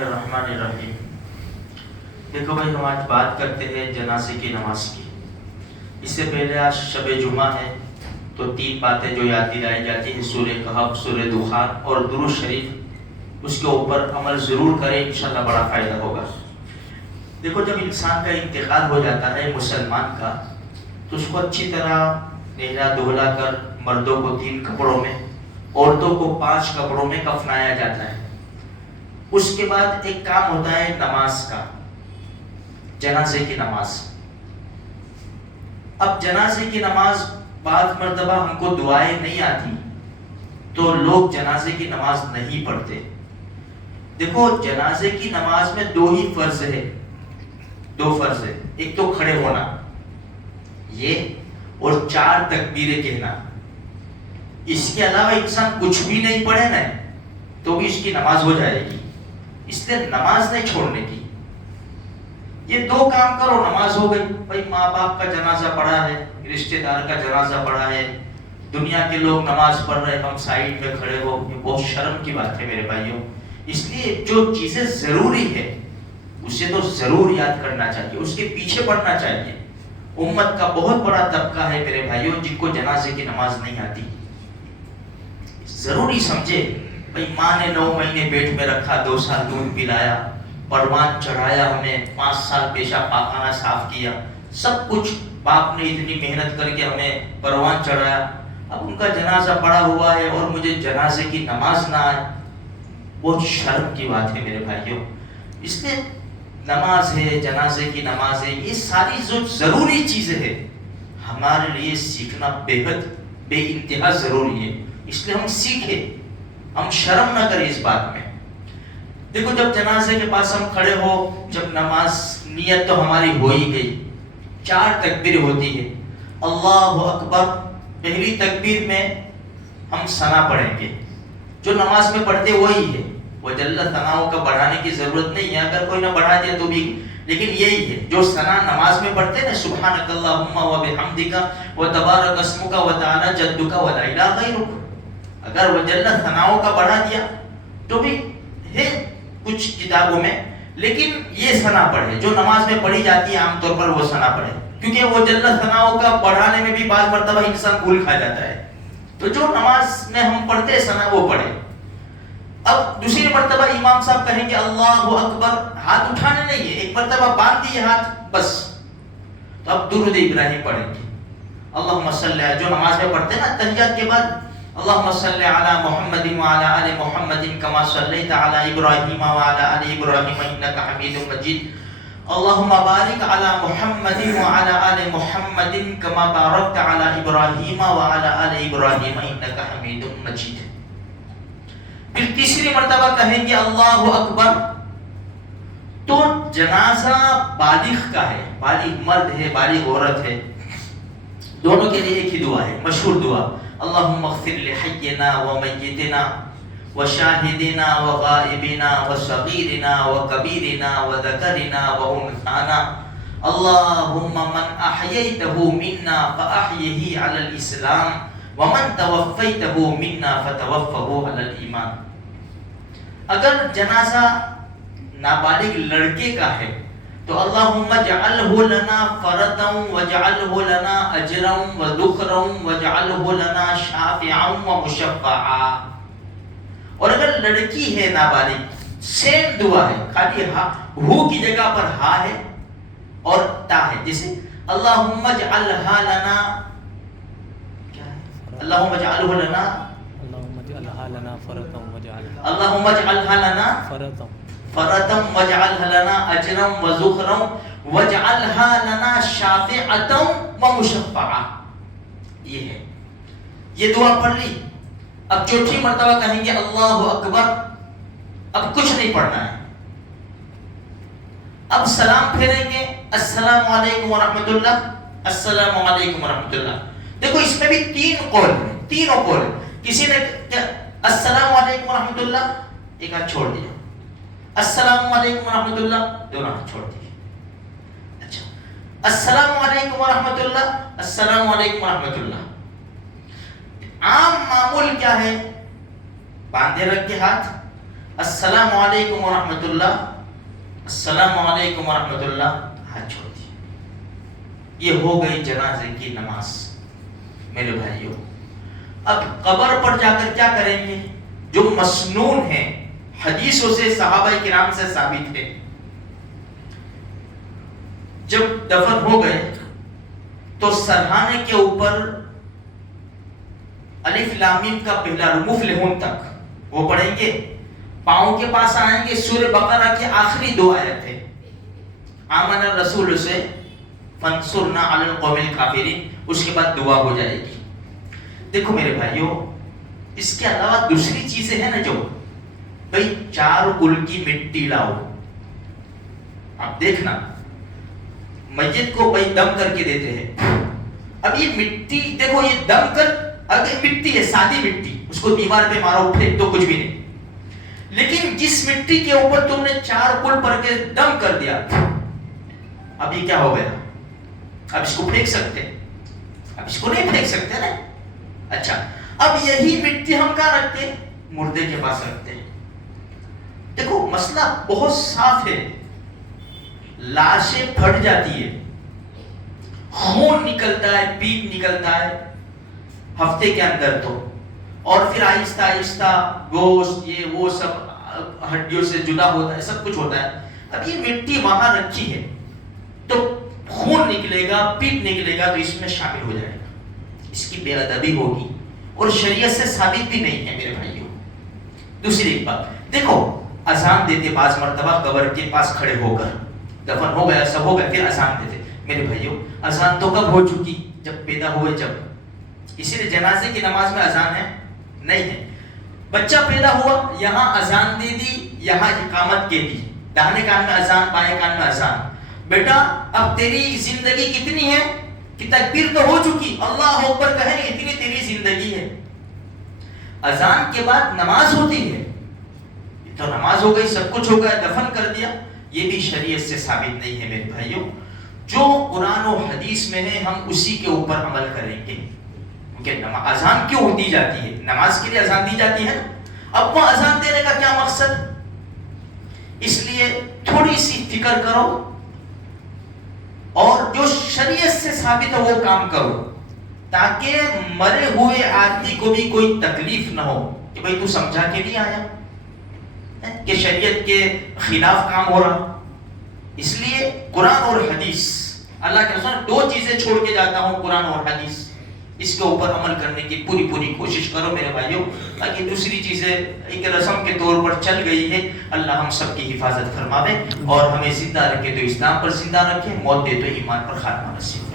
الرحمن الرحیم۔ دیکھو بھائی، ہم آج بات کرتے ہیں جنازے کی نماز کی۔ اس سے پہلے آج شب جمعہ ہے، تو 3 باتیں جو یاد دلائی جاتی ہیں، سورہ کہف، سورہ دخان اور درود شریف، اس کے اوپر عمل ضرور کریں، انشاءاللہ بڑا فائدہ ہوگا۔ دیکھو، جب انسان کا انتقال ہو جاتا ہے مسلمان کا، تو اس کو اچھی طرح نہلا دھلا کر مردوں کو 3 کپڑوں میں، عورتوں کو 5 کپڑوں میں کفنایا جاتا ہے۔ اس کے بعد ایک کام ہوتا ہے نماز کا، جنازے کی نماز۔ اب جنازے کی نماز بعض مرتبہ ہم کو دعائیں نہیں آتی، تو لوگ جنازے کی نماز نہیں پڑھتے۔ دیکھو، جنازے کی نماز میں 2 ہی فرض ہے، 2 فرض ہے۔ ایک تو کھڑے ہونا، یہ، اور 4 تکبیریں کہنا۔ اس کے علاوہ انسان کچھ بھی نہیں پڑھے نا، تو بھی اس کی نماز ہو جائے گی۔ اس لیے نماز نہیں چھوڑنے کی۔ یہ 2 کام کرو، نماز ہو گئی۔ بھائی، ماں باپ کا جنازہ پڑا ہے، رشتہ دار کا جنازہ پڑا ہے، دنیا کے لوگ نماز پڑھ رہے، ہم سائڈ میں کھڑے ہو، یہ بہت شرم کی بات ہے میرے بھائیوں۔ اس لیے جو چیزیں ضروری ہے اسے تو ضرور یاد کرنا چاہیے، اس کے پیچھے پڑھنا چاہیے۔ امت کا بہت بڑا طبقہ ہے میرے بھائیوں جن کو جنازے کی نماز نہیں آتی۔ ضروری سمجھے، بھائی ماں نے 9 مہینے پیٹ میں رکھا، 2 سال دودھ پلایا، پروان چڑھایا، ہمیں 5 سال پیشاب پاخانہ صاف کیا، سب کچھ باپ نے اتنی محنت کر کے ہمیں پروان چڑھایا۔ اب ان کا جنازہ پڑا ہوا ہے اور مجھے جنازے کی نماز نہ آئے، بہت شرم کی بات ہے میرے بھائیوں۔ اس لیے نماز ہے، جنازے کی نماز ہے، یہ ساری جو ضروری چیزیں ہیں ہمارے لیے سیکھنا بے انتہا ضروری ہے۔ اس لیے ہم سیکھیں، ہم شرم نہ کریں اس بات میں۔ دیکھو، جب جنازے کے پاس ہم کھڑے ہو، جب نماز، نیت تو ہماری ہو ہی گئی، 4 تکبیر ہوتی ہے۔ اللہ اکبر، پہلی تکبیر میں ہم ثنا پڑھیں گے، جو نماز میں پڑھتے وہی ہے، وہ جل ثناؤ کا بڑھانے کی ضرورت نہیں ہے، اگر کوئی نہ بڑھا دیا تو بھی، لیکن یہی ہے جو ثنا نماز میں پڑھتے نا، سبحانک اللہم و بحمدک و تبارک اسمک و تعالی جدک و لا الہ غیرک۔ اگر وہ جل ثناؤ کا بڑھا دیا تو بھی ہے کچھ کتابوں میں، لیکن یہ ثنا پڑھے جو نماز میں پڑھی جاتی ہے، عام طور پر وہ ثنا پڑھے، کیونکہ وہ جل ثناؤ کا بڑھانے میں بھی بعض مرتبہ انسان بھول کھا جاتا ہے، تو جو نماز میں ہم پڑھتے ہیں ثنا وہ پڑھے۔ اب دوسری مرتبہ امام صاحب کہیں گے اللہ اکبر، ہاتھ اٹھانے نہیں ہے، ایک مرتبہ باندھ دیے ہاتھ بس، تو اب درود ابراہیم پڑھیں گے، اللہم صلی، جو نماز میں پڑھتے ہیں نا تحیات کے بعد، اللہم صلی علی محمد وعلی آل محمد کما صلیت علی ابراہیم وعلی آل ابراہیم انک حمید مجید، اللہم بارک علی محمد وعلی آل محمد کما بارکت علی ابراہیم وعلی آل ابراہیم انک حمید مجید۔ پھر تیسری مرتبہ کہیں گے اللہ اکبر۔ تو جنازہ بالغ کا ہے، بالغ مرد ہے، بالغ عورت ہے، دونوں کے لیے ایک ہی دعا ہے، مشہور دعا، اللہم اغفر لحینا و میتنا و شاہدنا و غائبنا و صغیرنا و کبیرنا و ذکرنا و انثانا، اللہم من احییتہ منا فاحیہ علی الاسلام ومن توفیتہ منا فتوفہ علی الایمان۔ اگر جنازہ نابالغ لڑکے کا ہے تو اللہم اجعلہ لنا فرطا واجعلہ لنا اجرا وذخرا واجعلہ لنا شافعا ومشفعا۔ اور اگر لڑکی ہے نابالغ، سیم دعا ہے، خالی ہو کی جگہ پر ہا ہے اور تا ہے، جیسے اللہم اجعلہا لنا، اللہم اجعلہ لنا، اللہم اجعلہا لنا فرطا واجعلہا لنا اجرا وذخرا واجعلہا لنا شافعتا ومشفعا۔ یہ ہے، یہ دعا پڑھ لی۔ اب چوتھی مرتبہ کہیں گے اللہ اکبر، اب کچھ نہیں پڑھنا ہے، اب سلام پھیریں گے، السلام علیکم ورحمۃ اللہ، السلام علیکم ورحمۃ اللہ۔ دیکھو، اس میں بھی 3 قول ہیں، تینوں قول ہیں۔ کسی نے السلام علیکم ورحمۃ اللہ، ایک ہاتھ چھوڑ دیا، السلام علیکم ورحمۃ اللہ، دونوں ہاتھ چھوڑ دیے۔ اچھا، السلام علیکم ورحمۃ اللہ، السلام علیکم ورحمۃ اللہ۔ عام معمول کیا ہے؟ باندھے رکھ کے ہاتھ، السلام علیکم ورحمۃ اللہ، السلام علیکم ورحمۃ اللہ، ہاتھ چھوڑ دیا. یہ ہو گئی جنازے کی نماز. میرے بھائیوں، اب قبر پر جا کر کیا کریں گے؟ جو مسنون ہے، حدیثوں سے، صحابہ کرام سے ثابت ہے. جب دفن ہو گئے تو سرہانے کے اوپر الف لام میم کا پہلا مفلحون تک وہ پڑھیں گے. پاؤں کے پاس آئیں گے، سورہ بقرہ کی آخری 2 آیت ہے، آمن الرسول سے فانصرنا علی القوم الکافرین، اس کے بعد دعا ہو جائے گی. دیکھو میرے بھائیوں، اس کے علاوہ دوسری چیزیں ہیں نا، جو بھئی 4 کل کی مٹی لاؤ. آپ دیکھنا میت کو بھئی دم کر کے دیتے ہیں. اب یہ مٹی دیکھو، یہ دم کر، اگر مٹی ہے سادی مٹی، اس کو دیوار پہ مارو پھینک تو کچھ بھی نہیں. لیکن جس مٹی کے اوپر تم نے 4 کل پر کے دم کر دیا، اب یہ کیا ہو گیا؟ اب اس کو پھینک سکتے؟ اب اس کو نہیں پھینک سکتے نا. اچھا، اب یہی مٹی ہم کہاں رکھتے ہیں؟ مردے کے پاس رکھتے ہیں. دیکھو مسئلہ بہت صاف ہے. لاشیں پھٹ جاتی ہے، خون نکلتا ہے، پیپ نکلتا ہے ہفتے کے اندر تو، اور پھر آہستہ آہستہ گوشت یہ وہ سب ہڈیوں سے جدا ہوتا ہے، سب کچھ ہوتا ہے. اب یہ مٹی وہاں رکھی ہے تو خون نکلے گا، پیپ نکلے گا، تو اس میں شامل ہو جائے گا. اس کی بے ادبی ہوگی اور شریعت سے ثابت بھی نہیں ہے میرے بھائیوں. دوسری ایک بات دیکھو، اذان دیتے بعض مرتبہ قبر کے پاس کھڑے ہو کر، دفن ہو گیا سب ہو گیا پھر اذان دیتے. میرے بھائیوں، اذان تو کب ہو چکی؟ جب پیدا ہوئے جب. اسی لیے جنازے کی نماز میں اذان ہے نہیں ہے. بچہ پیدا ہوا، یہاں اذان دے دی، یہاں اقامت کے دی، داہنے کان میں اذان، بائیں کان میں اذان. بیٹا اب تیری زندگی کتنی ہے کہ تکبیر تو ہو چکی، اللہ اکبر کہیں، اتنی تیری زندگی ہے. اذان کے بعد نماز ہوتی ہے، تو نماز ہو گئی، سب کچھ ہو گیا، دفن کر دیا. یہ بھی شریعت سے ثابت نہیں ہے میرے بھائیوں. جو قرآن و حدیث میں ہے ہم اسی کے اوپر عمل کریں گے. کیونکہ اذان کیوں ہوتی جاتی ہے؟ نماز کے لیے اذان دی جاتی ہے نا. اب وہ اذان دینے کا کیا مقصد؟ اس لیے تھوڑی سی فکر کرو اور جو شریعت سے ثابت ہے وہ کام کرو، تاکہ مرے ہوئے آدمی کو بھی کوئی تکلیف نہ ہو کہ بھئی تو سمجھا کے نہیں آیا کہ شریعت کے خلاف کام ہو رہا. اس لیے قرآن اور حدیث، اللہ کے رسول 2 چیزیں چھوڑ کے جاتا ہوں، قرآن اور حدیث، اس کے اوپر عمل کرنے کی پوری کوشش کرو میرے بھائیوں. تاکہ دوسری چیزیں ایک رسم کے طور پر چل گئی ہے، اللہ ہم سب کی حفاظت فرماوے اور ہمیں زندہ رکھے تو اسلام پر زندہ رکھے، موت دے تو ایمان پر خاتمہ نصیب.